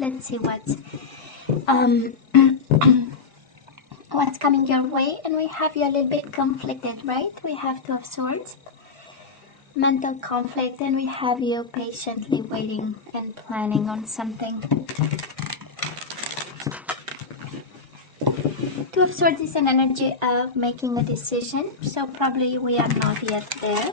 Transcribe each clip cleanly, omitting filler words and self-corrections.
Let's see um, what's coming your way. And we have you a little bit conflicted, right? We have Two of Swords, mental conflict, and we have you patiently waiting and planning on something. Two of Swords is an energy of making a decision, so probably we are not yet there.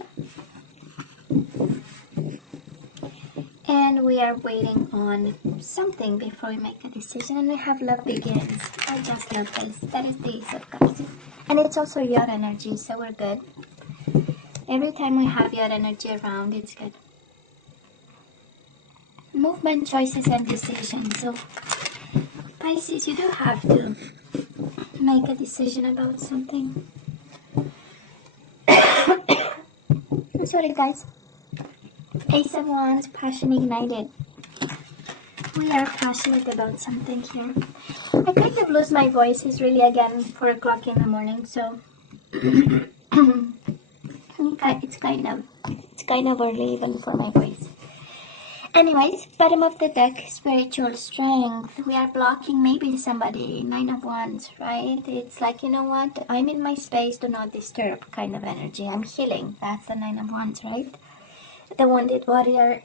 And we are waiting on something before we make a decision. And we have Love Begins. I just love this. That is the Ace of Cups. And it's also your energy, so we're good. Every time we have your energy around, it's good. Movement, choices, and decisions. So, Pisces, you do have to make a decision about something. I'm sorry, guys. Ace of Wands, passion ignited. We are passionate about something here. I kind of lose my voice. It's really again 4 o'clock in the morning, so it's kind of early even for my voice. Anyways, bottom of the deck, spiritual strength. We are blocking maybe somebody. 9 of Wands, right? It's like, you know what? I'm in my space, do not disturb kind of energy. I'm healing. That's the 9 of Wands, right? The wounded warrior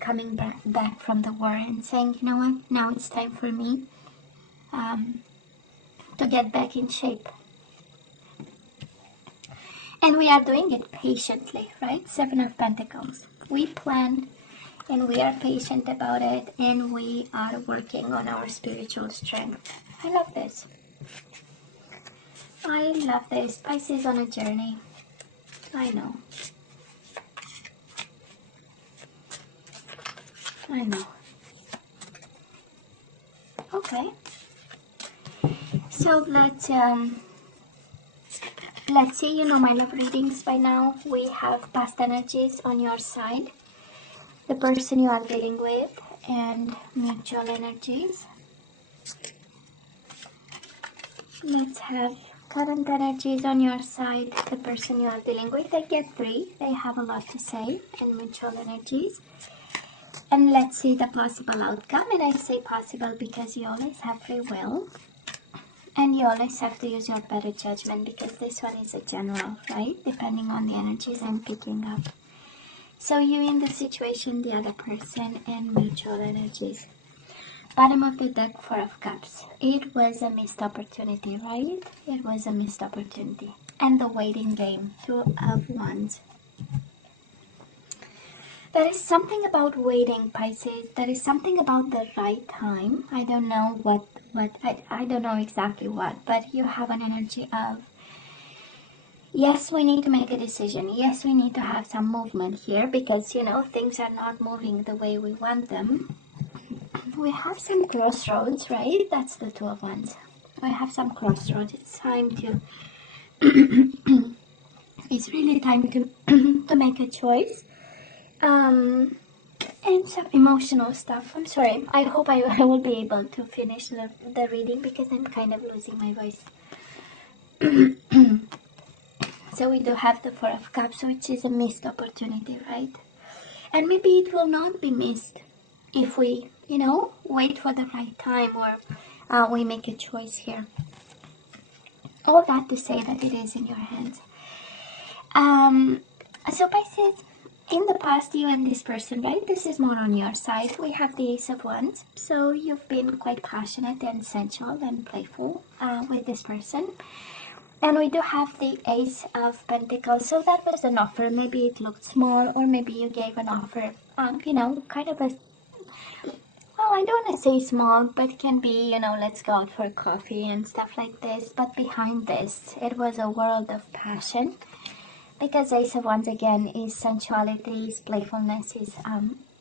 coming back from the war and saying, you know what? Now it's time for me to get back in shape. And we are doing it patiently, right? 7 of Pentacles. We plan and we are patient about it, and we are working on our spiritual strength. I love this. I love this. Pisces on a journey. I know. I know. Okay. So let's see, you know my love readings by now. We have past energies on your side, the person you are dealing with, and mutual energies. Let's have current energies on your side, the person you are dealing with. I get 3. They have a lot to say, and mutual energies. And let's see the possible outcome. And I say possible because you always have free will. And you always have to use your better judgment, because this one is a general, right? Depending on the energies I'm picking up. So you in the situation, the other person, and mutual energies. Bottom of the deck, 4 of Cups. It was a missed opportunity, right? It was a missed opportunity. And the waiting game, 2 of Wands. There is something about waiting, Pisces. There is something about the right time. I don't know I don't know exactly what, but you have an energy of, yes, we need to make a decision. Yes, we need to have some movement here, because, you know, things are not moving the way we want them. We have some crossroads, right? That's the 2 of Wands. We have some crossroads. It's time to, it's really time to, to make a choice. And some emotional stuff. I'm sorry. I hope I will be able to finish the reading, because I'm kind of losing my voice. So we do have the 4 of Cups, which is a missed opportunity, right? And maybe it will not be missed if we, you know, wait for the right time, or we make a choice here. All that to say that it is in your hands. So Pisces, in the past, you and this person, right? This is more on your side. We have the Ace of Wands. So you've been quite passionate and sensual and playful with this person. And we do have the Ace of Pentacles. So that was an offer. Maybe it looked small, or maybe you gave an offer, you know, kind of a, well, I don't want to say small, but it can be, you know, let's go out for coffee and stuff like this. But behind this, it was a world of passion. Because Ace of Wands again is sensuality, is playfulness, is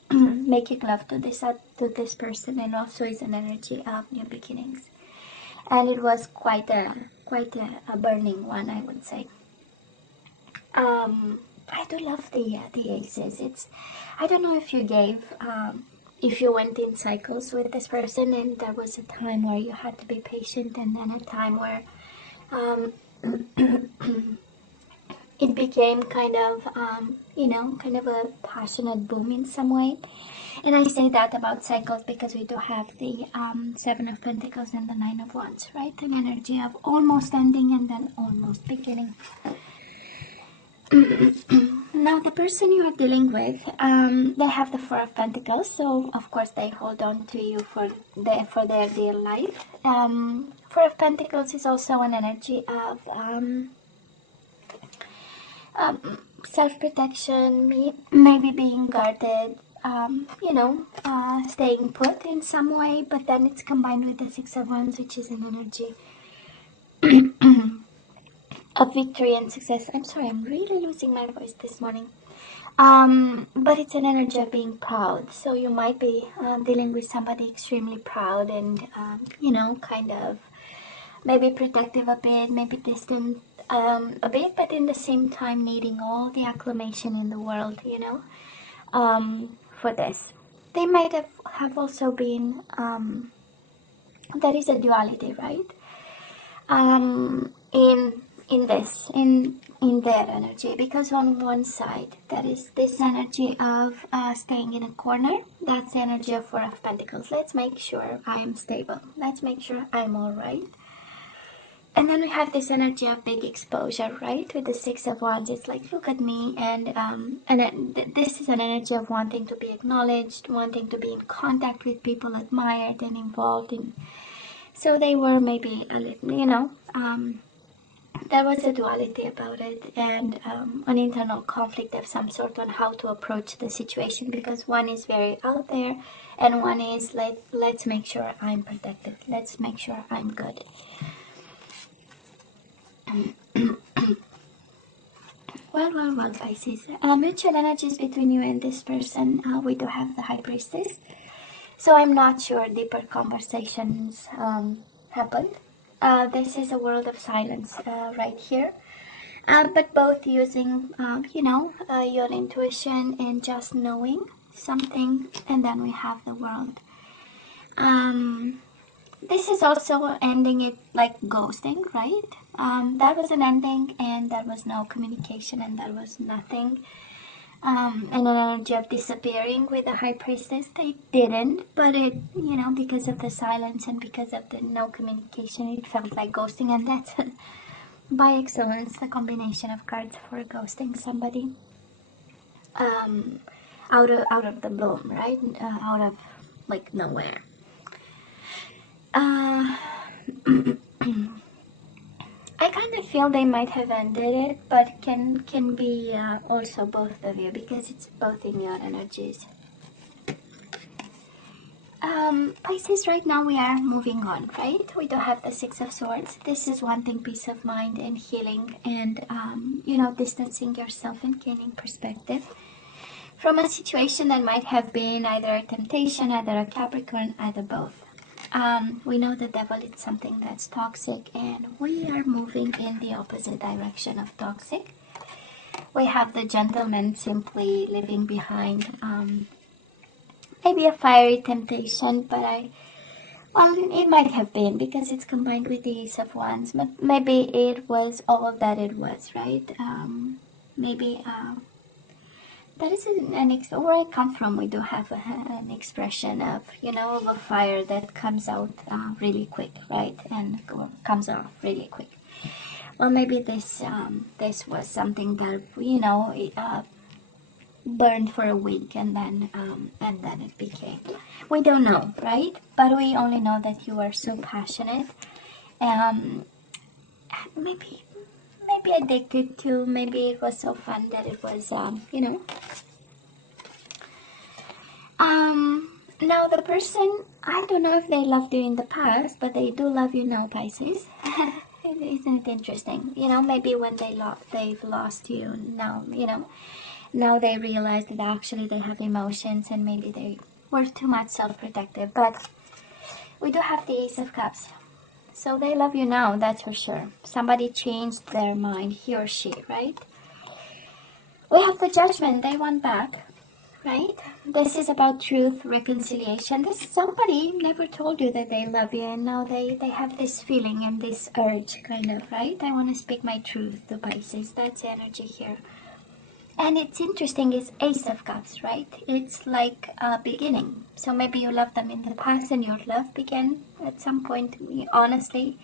making love to this person, and also is an energy of new beginnings. And it was quite a burning one, I would say. I do love the aces. It's, I don't know if you gave, if you went in cycles with this person, and there was a time where you had to be patient, and then a time where it became kind of, kind of a passionate boom in some way. And I say that about cycles because we do have the Seven of Pentacles and the Nine of Wands, right? An energy of almost ending and then almost beginning. Now, the person you are dealing with, they have the Four of Pentacles, so of course they hold on to you for their dear life. Four of Pentacles is also an energy of self-protection, maybe being guarded, staying put in some way, but then it's combined with the Six of Wands, which is an energy of victory and success. I'm sorry, I'm really losing my voice this morning. But it's an energy of being proud. So you might be dealing with somebody extremely proud and, kind of maybe protective a bit, maybe distant a bit, but in the same time needing all the acclamation in the world, for this. They might have also been, there is a duality, right? In their energy, because on one side there is this energy of staying in a corner. That's the energy of Four of Pentacles. Let's make sure I am stable. Let's make sure I'm all right. And then we have this energy of big exposure, right? With the Six of Wands, it's like, look at me. And this is an energy of wanting to be acknowledged, wanting to be in contact with people admired and involved in. So they were maybe a little, there was a duality about it, and an internal conflict of some sort on how to approach the situation, because one is very out there and one is like, let's make sure I'm protected. Let's make sure I'm good. Well, Pisces. Mutual energies between you and this person. We do have the High Priestess. So I'm not sure deeper conversations happened. This is a world of silence right here. But both using, your intuition and just knowing something. And then we have the World. This is also ending it like ghosting, right? That was an ending and there was no communication and there was nothing. And an energy of disappearing with the High Priestess. They didn't, but it, because of the silence and because of the no communication, it felt like ghosting. And that's by excellence the combination of cards for ghosting somebody out of the blue, right? Out of like nowhere. I kind of feel they might have ended it, but can be also both of you, because it's both in your energies. Pisces, right now we are moving on, right? We do have the Six of Swords. This is wanting peace of mind and healing and, distancing yourself and gaining perspective from a situation that might have been either a temptation, either a Capricorn, either both. We know the devil is something that's toxic, and we are moving in the opposite direction of toxic. We have the gentleman simply leaving behind maybe a fiery temptation, but it might have been because it's combined with the Ace of Wands, but maybe it was all that it was, right? That is where I come from. We do have an expression of, of a fire that comes out really quick, right? And comes off really quick. Well, maybe this was something that, burned for a week and then it became. We don't know, right? But we only know that you are so passionate. Maybe addicted to. Maybe it was so fun that it was, Now the person, I don't know if they loved you in the past, but they do love you now, Pisces. Isn't it interesting? Maybe when they've lost you now, now they realize that actually they have emotions and maybe they were too much self-protective. But we do have the Ace of Cups. So they love you now, that's for sure. Somebody changed their mind, he or she, right? We have the Judgment, they want back. right? This is about truth, reconciliation. This somebody never told you that they love you, and now they have this feeling and this urge, kind of, right? I want to speak my truth to Pisces. That's the energy here. And it's interesting, it's Ace of Cups, right? It's like a beginning. So maybe you loved them in the past and your love began at some point, honestly.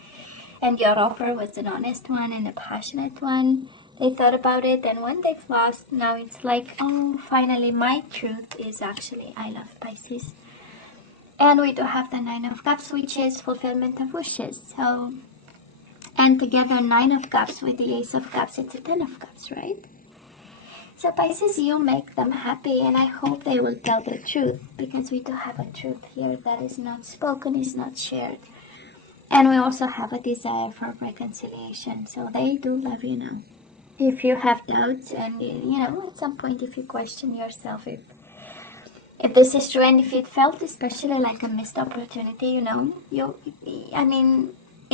And your offer was an honest one and a passionate one. They thought about it, and when they've lost, now it's like, oh, finally my truth is actually I love Pisces. And we do have the Nine of Cups, which is fulfillment of wishes. So, and together Nine of Cups with the Ace of Cups, it's a Ten of Cups, right? So Pisces, you make them happy, and I hope they will tell the truth, because we do have a truth here that is not spoken, is not shared. And we also have a desire for reconciliation, so they do love you now. If you have doubts, and at some point if you question yourself if this is true, and if it felt especially like a missed opportunity, it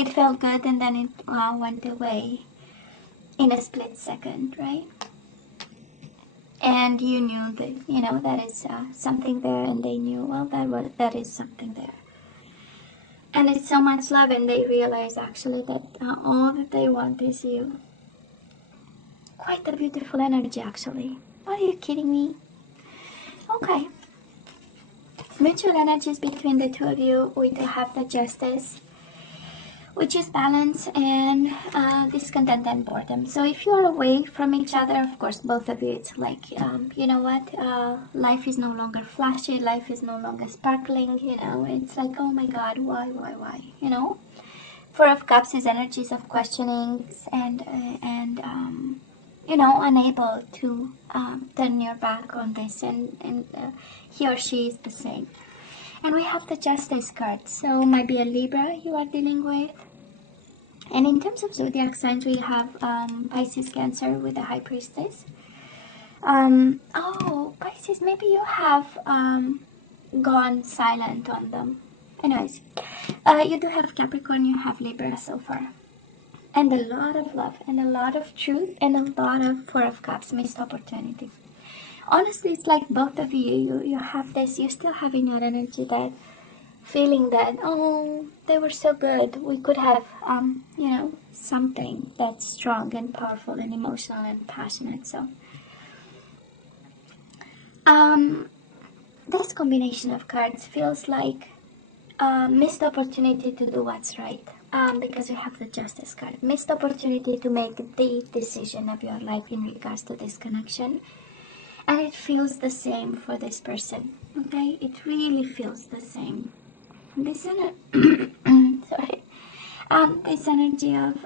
felt good and then it went away in a split second, right? And you knew that, that is something there, and they knew, well, that is something there. And it's so much love, and they realize actually that all that they want is you. Quite a beautiful energy, actually. Are you kidding me? Okay. Mutual energies between the two of you. We do have the Justice, which is balance and discontent and boredom. So if you're away from each other, of course, both of you, it's like, you know what, life is no longer flashy, life is no longer sparkling, it's like, oh my God, why, Four of Cups is energies of questionings and unable to turn your back on this, and he or she is the same. And we have the Justice card, so might be a Libra you are dealing with. And in terms of zodiac signs, we have Pisces, Cancer with the High Priestess. Pisces, maybe you have gone silent on them. Anyways, you do have Capricorn, you have Libra so far. And a lot of love, and a lot of truth, and a lot of Four of Cups, missed opportunity. Honestly, it's like both of you have this, you're still having that energy, that feeling that, oh, they were so good. We could have, something that's strong and powerful and emotional and passionate. So, this combination of cards feels like a missed opportunity to do what's right. Because we have the Justice card. Missed opportunity to make the decision of your life in regards to this connection. And it feels the same for this person. Okay? It really feels the same. This this energy of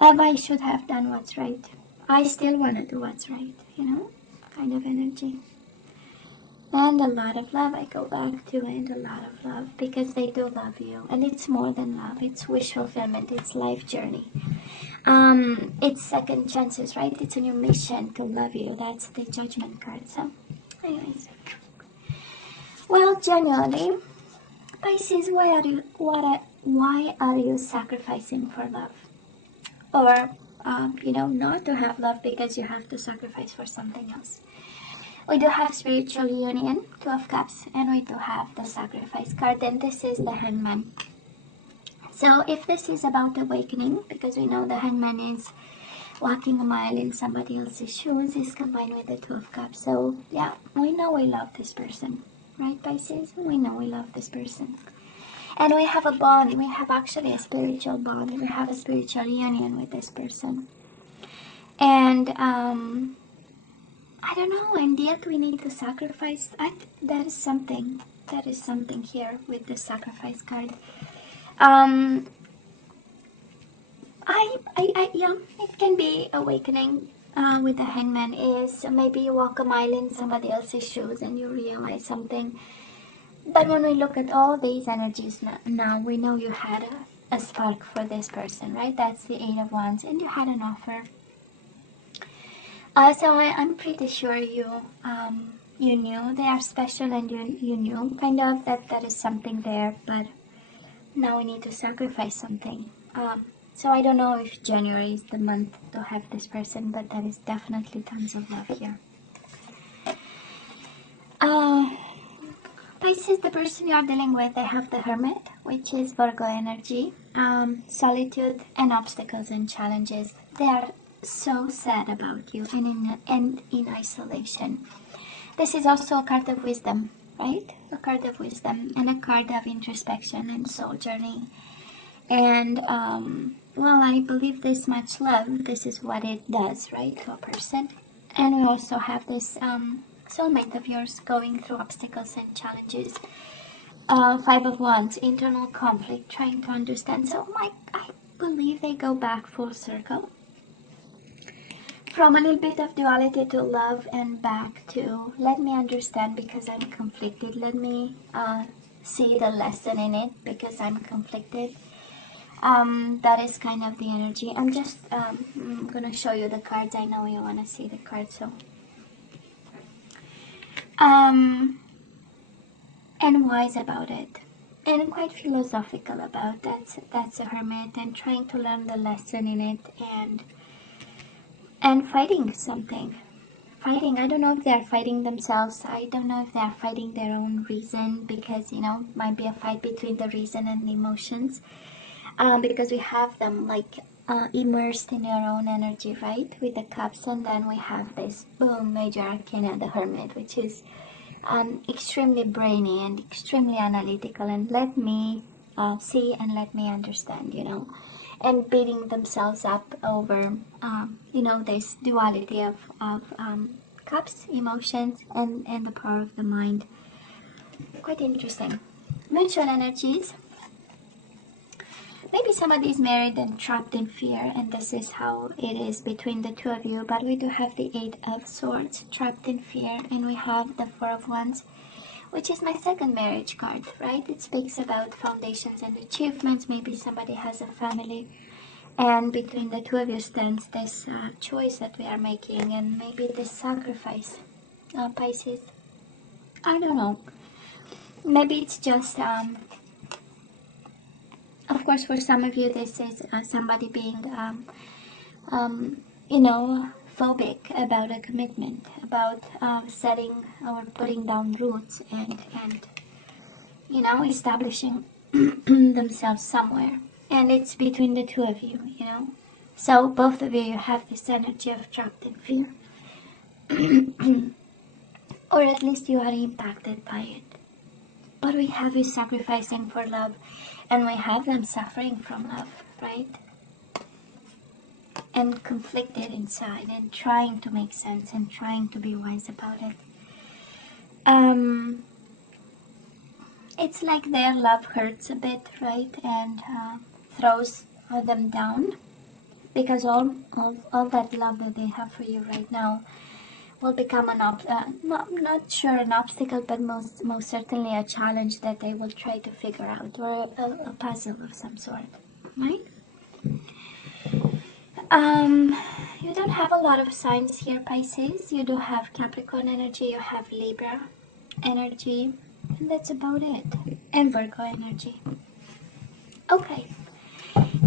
I should have done what's right. I still want to do what's right, kind of energy. And a lot of love, I go back to, and a lot of love, because they do love you. And it's more than love, it's wish fulfillment, it's life journey. It's second chances, right? It's a new mission to love you. That's the Judgment card. So, anyways. Well, genuinely, Pisces, why are you sacrificing for love? Or, not to have love because you have to sacrifice for something else. We do have spiritual union, Two of Cups, and we do have the Sacrifice card, and this is the Hangman. So if this is about awakening, because we know the Hangman is walking a mile in somebody else's shoes, is combined with the Two of Cups. So yeah, we know we love this person. Right, Pisces? We know we love this person. And we have a bond. We have actually a spiritual bond. We have a spiritual union with this person. And, I don't know, and yet we need to sacrifice. That is something here with the Sacrifice card. It can be awakening. With the Hangman is maybe you walk a mile in somebody else's shoes and you realize something. But when we look at all these energies now, we know you had a spark for this person, right? That's the Eight of Wands, and you had an offer. So I'm pretty sure you knew they are special, and you knew kind of that is something there, but now we need to sacrifice something. So I don't know if January is the month to have this person, but there is definitely tons of love here. Uh, Pisces, the person you are dealing with, they have the Hermit, which is Virgo energy. Solitude and obstacles and challenges. They are so sad about you and in isolation. This is also a card of wisdom, right? A card of wisdom and a card of introspection and soul journey. And, well, I believe this much love, this is what it does, right, to a person. And we also have this soulmate of yours going through obstacles and challenges. Five of Wands, internal conflict, trying to understand. So I believe they go back full circle. From a little bit of duality to love and back to let me understand because I'm conflicted. Let me see the lesson in it because I'm conflicted. That is kind of the energy. I'm just going to show you the cards. I know you want to see the cards. So, and wise about it. And quite philosophical about that's a hermit and trying to learn the lesson in it and fighting something. Fighting, I don't know if they're fighting themselves. I don't know if they're fighting their own reason because, you know, might be a fight between the reason and the emotions. Because we have them like immersed in your own energy, right? With the cups, and then we have this boom, major arcana, the hermit, which is extremely brainy and extremely analytical and let me see and let me understand, you know, and beating themselves up over, you know, this duality of cups, emotions, and the power of the mind. Quite interesting. Mutual energies. Maybe somebody is married and trapped in fear, and this is how it is between the two of you. But we do have the Eight of Swords, trapped in fear, and we have the Four of Wands, which is my second marriage card, right? It speaks about foundations and achievements. Maybe somebody has a family, and between the two of you stands this choice that we are making, and maybe this sacrifice, Pisces. I don't know. Maybe it's just... of course, for some of you, this is somebody being, you know, phobic about a commitment, about setting or putting down roots and you know, establishing themselves somewhere. And it's between the two of you, you know. So both of you have this energy of trapped in fear. Or at least you are impacted by it. But we have you sacrificing for love, and we have them suffering from love, right? And conflicted inside, and trying to make sense, and trying to be wise about it. It's like their love hurts a bit, right? And throws them down, because all that love that they have for you right now will become not sure an obstacle, but most certainly a challenge that they will try to figure out, or a puzzle of some sort, right? You don't have a lot of signs here, Pisces. You do have Capricorn energy, you have Libra energy, and that's about it. And Virgo energy. Okay,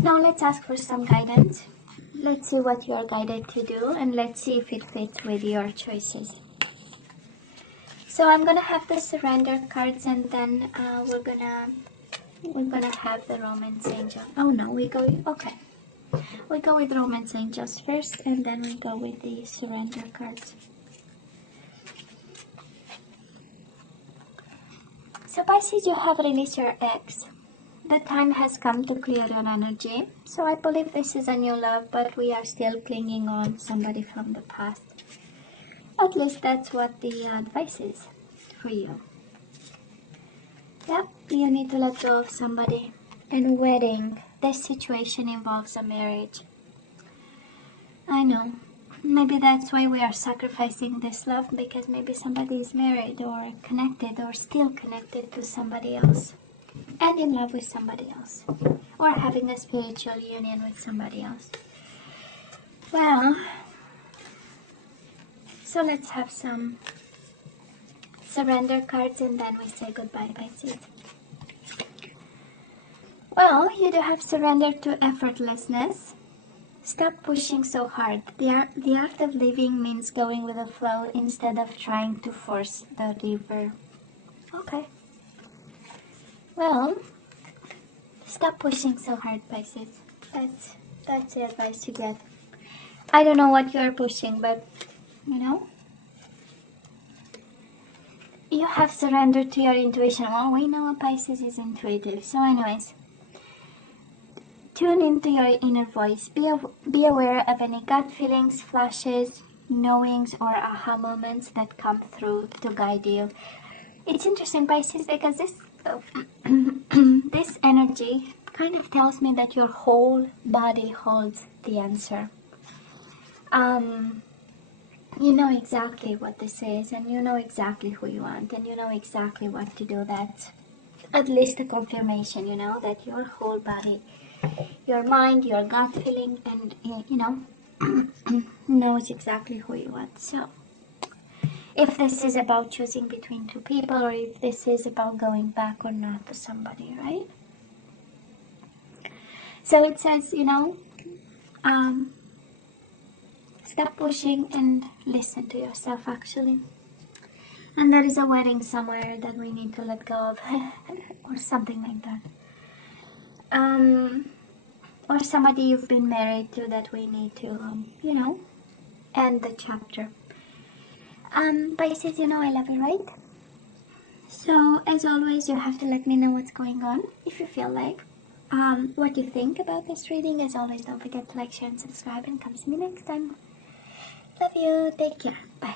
now let's ask for some guidance. Let's see what you are guided to do, and let's see if it fits with your choices. So I'm gonna have the surrender cards, and then we're gonna have the romance angel. Oh no, we go with romance angels first, and then we go with the surrender cards. So Pisces, you have released your ex. The time has come to clear your energy. So I believe this is a new love, but we are still clinging on somebody from the past. At least that's what the advice is for you. Yep, you need to let go of somebody. And wedding, this situation involves a marriage. I know. Maybe that's why we are sacrificing this love, because maybe somebody is married or connected or still connected to somebody else. And in love with somebody else, or having a spiritual union with somebody else. Well, so let's have some surrender cards, and then we say goodbye, Pisces. Well, you do have surrender to effortlessness. Stop pushing so hard. The art of living means going with the flow instead of trying to force the river. Okay. Well, stop pushing so hard, Pisces. That's the advice you get. I don't know what you're pushing, but you know, you have surrendered to your intuition. Well, we know Pisces is intuitive. So anyways, tune into your inner voice. Be aware of any gut feelings, flashes, knowings, or aha moments that come through to guide you. It's interesting, Pisces, because this this energy kind of tells me that your whole body holds the answer. You know exactly what this is, and you know exactly who you want, and you know exactly what to do. That's at least a confirmation, you know, that your whole body, your mind, your gut feeling, and you know, knows exactly who you want. So if this is about choosing between two people, or if this is about going back or not to somebody, right? So it says, you know, stop pushing and listen to yourself, actually. And there is a wedding somewhere that we need to let go of, or something like that. Or somebody you've been married to that we need to, you know, end the chapter. Pisces, you know I love you, right? So, as always, you have to let me know what's going on, if you feel like. What you think about this reading. As always, don't forget to like, share, and subscribe, and come see me next time. Love you. Take care. Bye.